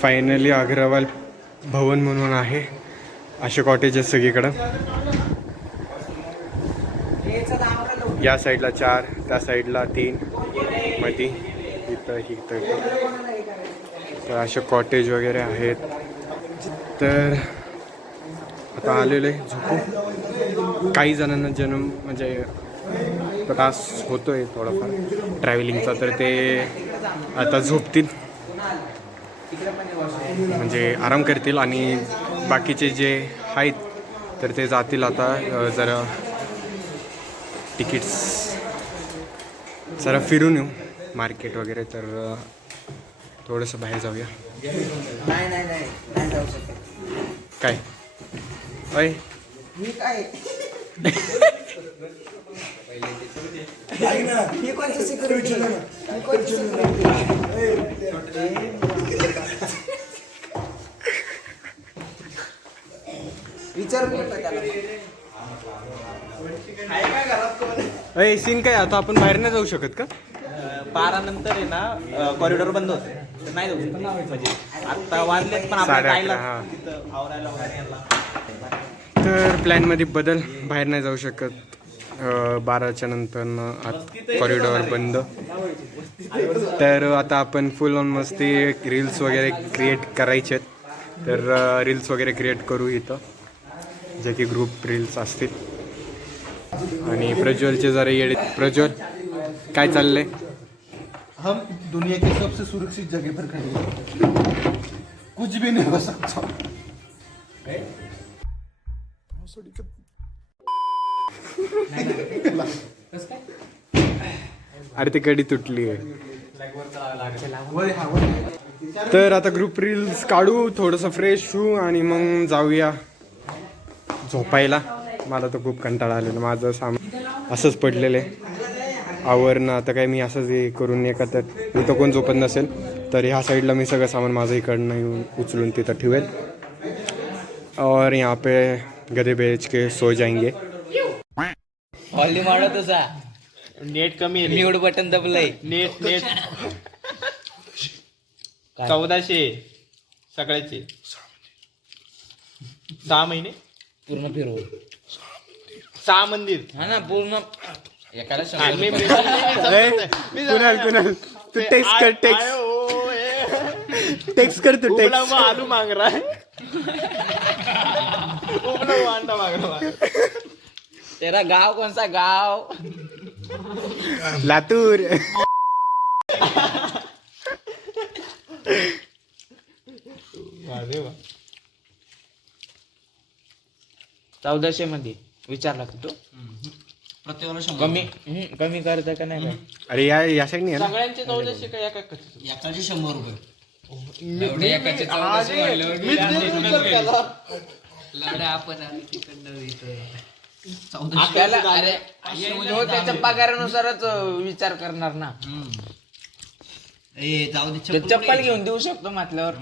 Finally Agarwal भवन म्हणून आहे, असे कॉटेजेस सगळीकडं. या साईडला 4, त्या साईडला 3, मध्ये इथं. तर असे कॉटेज वगैरे आहेत. तर आता आलेले झोपू. काही जणांना म्हणजे त्रास होतोय थोडाफार ट्रॅव्हलिंगचा, तर ते आता झोपतील, म्हणजे आराम करतील. आणि बाकीचे जे आहेत तर ते जातील आता जरा तिकीट्स जरा फिरून येऊ मार्केट वगैरे. तर थोडंसं बाहेर जाऊया. नाही जाऊ शकत. काय अय मी काय विचारून अय सीन काय, आता आपण बाहेर नाही जाऊ शकत का? 12 नंतर आहे ना कॉरिडॉर बंद होते, तर नाही जाऊ शकत. म्हणजे आता वाजलेत पण आपण 11:30. तिथं आवरायला वगैरे यायला. तर प्लॅनमध्ये बदल, बाहेर नाही जाऊ शकत 12च्या नंतर कॉरिडॉर बंद. तर आता आपण फुल ऑन मस्ती रील्स वगैरे क्रिएट करायचे आहेत. तर रील्स वगैरे क्रिएट करू इथं, जे की ग्रुप रील्स असतील. आणि प्रज्वलचे जरा येडे. प्रज्वल काय चाललंय? हम दुनिया के सबसे सुरक्षित जगह पर खड़े हैं, कुछ भी नहीं हो सकता. अरे ती कडी तुटली आहे. तर आता ग्रुप रील्स काढू, थोडंसं फ्रेश होऊ आणि मग जाऊया झोपायला. मला तर खूप कंटाळा आलेला, माझं सामान असंच पडलेलं आहे आवरणं. आता काय मी असंच हे करून नाही का, तर इथं कोण झोपत नसेल तर ह्या साईडला मी सगळं सामान माझं इकडनं येऊन उचलून तिथं ठेवेल. और यहाँ पे गधे बेच के सो जाएंगे. हॉली माडो तुझा नेट कमी आहे. Mute button दबलंय. नेट 1400 सगळ्याचे 6 महिने पूर्ण फिरव. 6 मंदिर. हा ना पूर्ण एकाला कुणाल तू टेक्स्ट कर, टेक्स्ट कर तू टेक्स्ट. आलू मांग रहा है. अंडा मांग रहा है. तेरा गाव कोणसा गाव? लातूर. अरे वा. 1400 मध्ये विचारला का तू? कमी करता का नाही? अरे या साईड नाही सगळ्यांचे 1400 का एकाचे 100 रुपये. त्याच्या पगारानुसारच विचार करणार ना. चप्पल घेऊन देऊ शकतो म्हटल्यावर.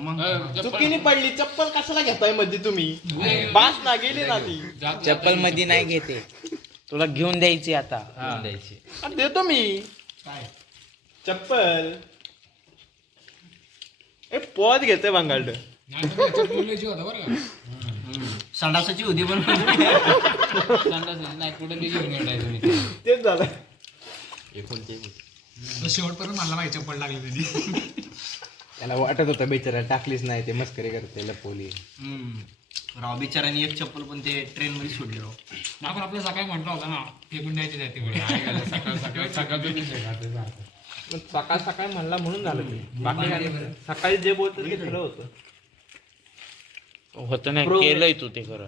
चुकीने पडली चप्पल कशाला घेताय मध्ये तुम्ही? बास ना गेली ना ती. चप्पल मध्ये नाही घेते, तुला घेऊन द्यायची आता. अरे देतो मी चप्पल. पोत घेते भांगालड. संडासाची होती पण तेच झालं. शेवटपर्यंत मला माहिती चप्पल लागली त्यांनी. त्याला वाटत होतं बेचारा टाकलीच नाही, ते मस्करी करते लपवली. राव बिचारांनी एक चप्पल पण ते ट्रेन मध्ये सोडली राव. आपण आपलं सकाळी म्हटलं होतं ना फेकून द्यायची जाते सकाळ सकाळ म्हणला म्हणून झालं ते. बाकी सकाळी जे बोलतो ते खरं होतं. होतं नाही केलंय तू ते खरं.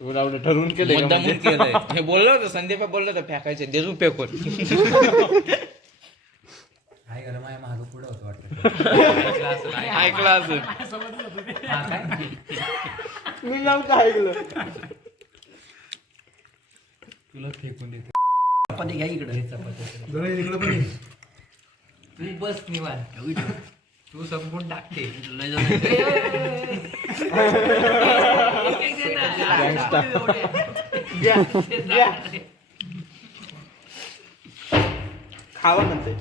तुला ठरवून केलं मुद्दामून केलंय. हे बोललो होतं संदीप, बोललो होतं फेकायचे, देऊन फेकून. ऐकलं असं. मी नेमकं ऐकलं. तुला फेकून देते. चपाती घ्या इकडे इकडे पण ये. तू बस निवांत तू संपून टाकते खावा म्हणते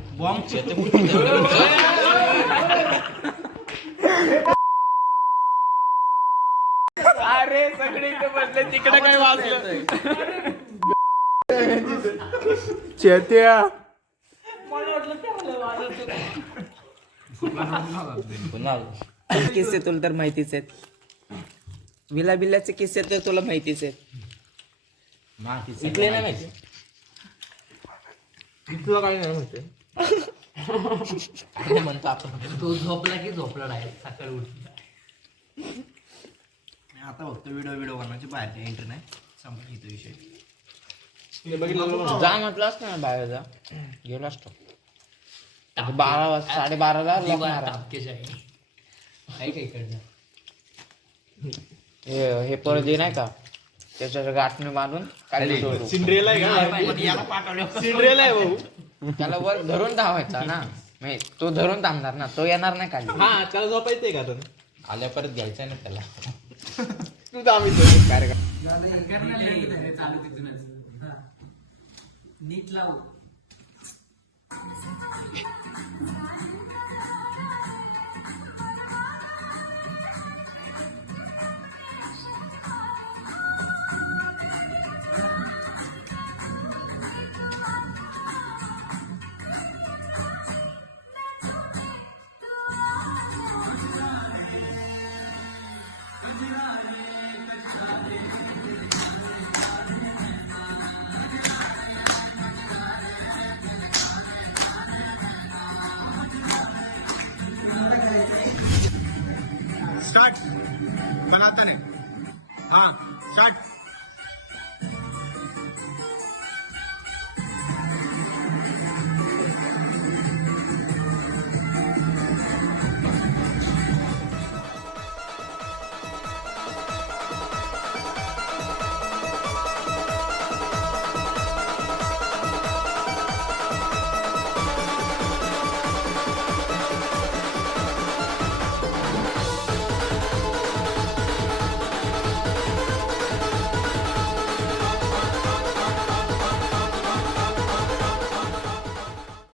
अरे सगळे इथे बसले तिकडे काय वाजलं चेत्या किस्से तुला तर माहितीच आहेत विला बिल्लाचे किस्से तर तुला माहितीच आहेत इथले नाही माहिती तुला काही नाही म्हणते म्हणतो आपण तो झोपला की झोपला डायरेक्ट सकाळी उठला आता फक्त व्हिडिओ बनवायची बाहेरच्या एंटर नाही संपला इथं विषय जा म्हटलंच ना बाहेर जा गेलो असतो 12:30ला lock मारा. हे परत जे नाही का त्याच्या गाठणे बांधून खाली सोडू. सिंड्रेला आहे का सिंड्रेला आहे भाऊ त्याला वर धरून धावायचा ना म्हणजे तो धरून थांबणार ना तो येणार नाही खाली हा त्याला झोपायचंय का तर आल्या परत घ्यायचा ना त्याला तू दामीच नीट लावू स्टार्ट मला आता नाही